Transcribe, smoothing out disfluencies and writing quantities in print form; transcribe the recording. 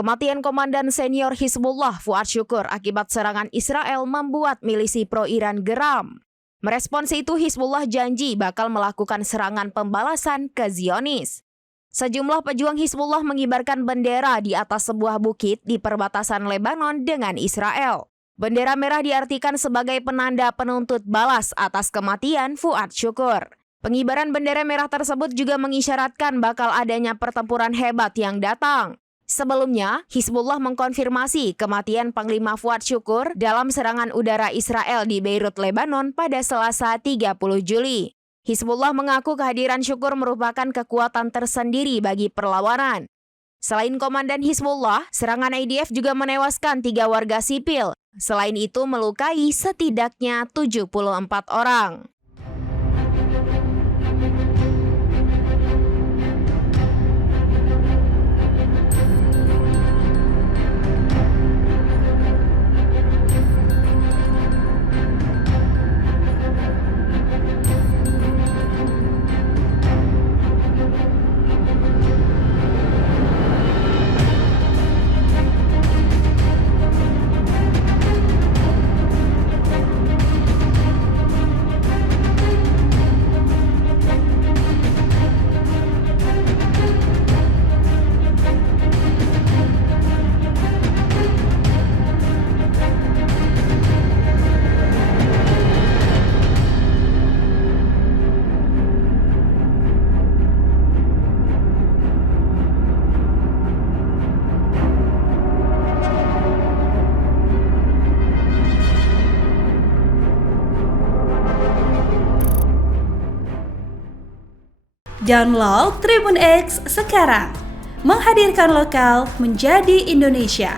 Kematian Komandan Senior Hizbullah Fuad Syukur akibat serangan Israel membuat milisi pro-Iran geram. Merespons itu, Hizbullah janji bakal melakukan serangan pembalasan ke Zionis. Sejumlah pejuang Hizbullah mengibarkan bendera di atas sebuah bukit di perbatasan Lebanon dengan Israel. Bendera merah diartikan sebagai penanda penuntut balas atas kematian Fuad Syukur. Pengibaran bendera merah tersebut juga mengisyaratkan bakal adanya pertempuran hebat yang datang. Sebelumnya, Hizbullah mengkonfirmasi kematian Panglima Fuad Syukur dalam serangan udara Israel di Beirut, Lebanon pada Selasa 30 Juli. Hizbullah mengaku kehadiran Syukur merupakan kekuatan tersendiri bagi perlawanan. Selain Komandan Hizbullah, serangan IDF juga menewaskan 3 warga sipil. Selain itu melukai setidaknya 74 orang. Download Tribun X sekarang, menghadirkan lokal menjadi Indonesia.